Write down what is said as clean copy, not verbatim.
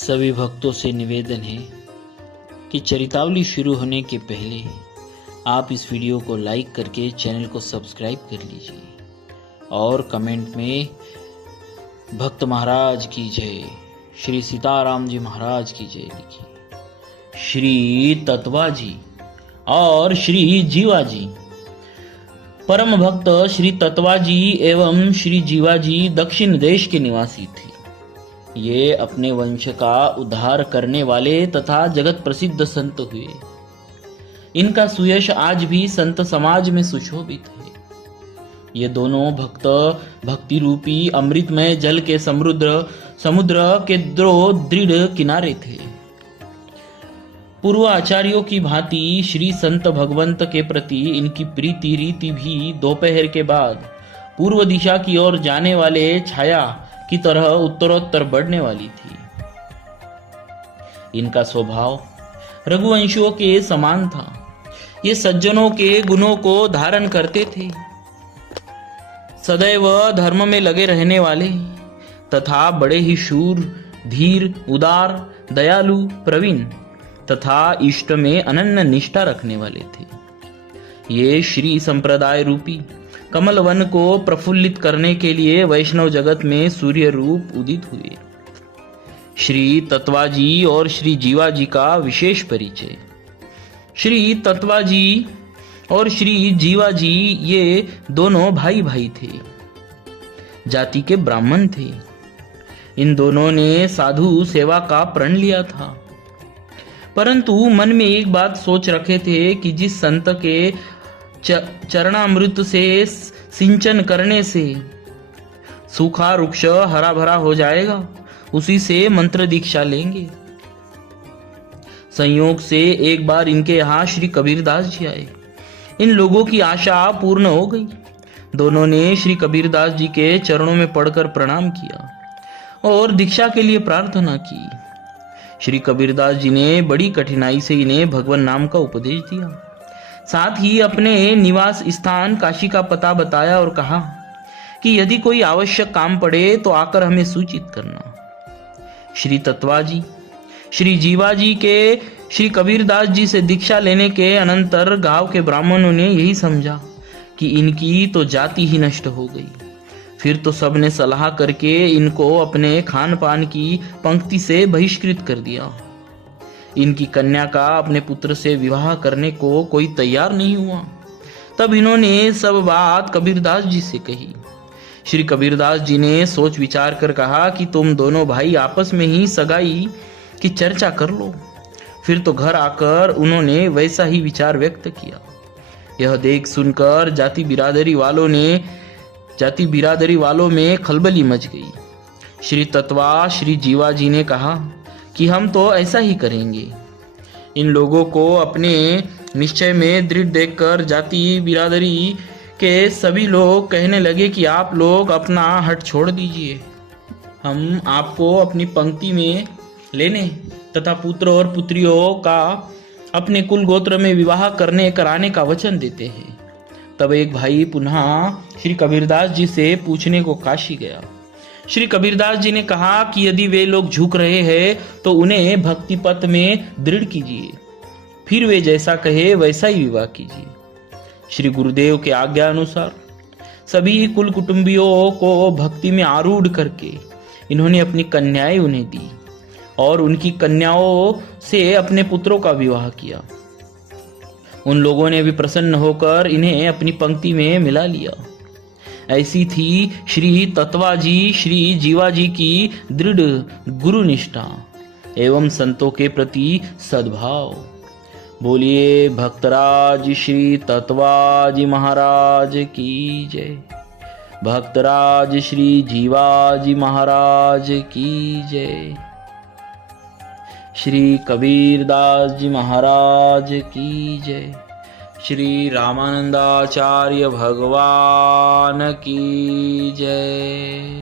सभी भक्तों से निवेदन है कि चरितावली शुरू होने के पहले आप इस वीडियो को लाइक करके चैनल को सब्सक्राइब कर लीजिए और कमेंट में भक्त महाराज की जय, श्री सीताराम जी महाराज की जय लिखिए। श्री तत्वा जी और श्री जीवा जी। परम भक्त श्री तत्वा जी एवं श्री जीवा जी दक्षिण देश के निवासी थे। ये अपने वंश का उद्धार करने वाले तथा जगत प्रसिद्ध संत हुए। इनका सुयश आज भी संत समाज में सुशोभित है। ये दोनों भक्त भक्ति रूपी अमृतमय जल के समुद्र के दो दृढ़ किनारे थे। पूर्व आचार्यों की भांति श्री संत भगवंत के प्रति इनकी प्रीति रीति भी दोपहर के बाद पूर्व दिशा की ओर जाने वाले छाया की तरह उत्तरोत्तर बढ़ने वाली थी। इनका स्वभाव रघुवंशियों के समान था। ये सज्जनों के गुणों को धारण करते थे, सदैव धर्म में लगे रहने वाले तथा बड़े ही शूर, धीर, उदार, दयालु, प्रवीण तथा इष्ट में अनन्य निष्ठा रखने वाले थे। ये श्री संप्रदाय रूपी कमल वन को प्रफुल्लित करने के लिए वैष्णव जगत में सूर्य रूप उदित हुए। श्री तत्वा जी और श्री जीवा जी का विशेष परिचय। श्री तत्वा जी और श्री जीवा जी ये दोनों भाई भाई थे, जाति के ब्राह्मण थे। इन दोनों ने साधु सेवा का प्रण लिया था, परंतु मन में एक बात सोच रखे थे कि जिस संत के चरणामृत से सिंचन करने से सूखा वृक्ष हरा भरा हो जाएगा, उसी से मंत्र दीक्षा लेंगे। संयोग से एक बार इनके यहाँ श्री कबीरदास जी आए। इन लोगों की आशा पूर्ण हो गई। दोनों ने श्री कबीरदास जी के चरणों में पड़कर प्रणाम किया और दीक्षा के लिए प्रार्थना की। श्री कबीरदास जी ने बड़ी कठिनाई से इन्हें भगवान नाम का उपदेश दिया। साथ ही अपने निवास स्थान काशी का पता बताया और कहा कि यदि कोई आवश्यक काम पड़े तो आकर हमें सूचित करना। श्री तत्वा जी, श्री जीवा जी के श्री कबीरदास जी से दीक्षा लेने के अनंतर गांव के ब्राह्मणों ने यही समझा कि इनकी तो जाति ही नष्ट हो गई। फिर तो सबने सलाह करके इनको अपने खान पान की पंक्ति से बहिष्कृत कर दिया। इनकी कन्या का अपने पुत्र से विवाह करने को कोई तैयार नहीं हुआ। तब इन्होंने सब बात कबीरदास जी से कही। श्री कबीरदास जी ने सोच विचार कर कहा कि तुम दोनों भाई आपस में ही सगाई की चर्चा कर लो। फिर तो घर आकर उन्होंने वैसा ही विचार व्यक्त किया। यह देख सुनकर जाति बिरादरी वालों में खलबली मच गई। श्री तत्वा श्री जीवा जी ने कहा कि हम तो ऐसा ही करेंगे। इन लोगों को अपने निश्चय में दृढ़ देखकर जाति बिरादरी के सभी लोग कहने लगे कि आप लोग अपना हट छोड़ दीजिए, हम आपको अपनी पंक्ति में लेने तथा पुत्र और पुत्रियों का अपने कुल गोत्र में विवाह कराने का वचन देते हैं। तब एक भाई पुनः श्री कबीरदास जी से पूछने को काशी गया। श्री कबीरदास जी ने कहा कि यदि वे लोग झुक रहे हैं तो उन्हें भक्ति पथ में दृढ़ कीजिए, फिर वे जैसा कहे वैसा ही विवाह कीजिए। श्री गुरुदेव के आज्ञा अनुसार सभी कुल कुटुंबियों को भक्ति में आरूढ़ करके इन्होंने अपनी कन्याएं उन्हें दी और उनकी कन्याओं से अपने पुत्रों का विवाह किया। उन लोगों ने भी प्रसन्न होकर इन्हें अपनी पंक्ति में मिला लिया। ऐसी थी श्री तत्वा जी श्री जीवा जी की दृढ़ गुरु निष्ठा एवं संतों के प्रति सद्भाव। बोलिए भक्तराज श्री तत्वा जी महाराज की जय, भक्तराज श्री जीवा जी महाराज की जय, श्री कबीरदास जी महाराज की जय, श्री रामानंदाचार्य भगवान की जय।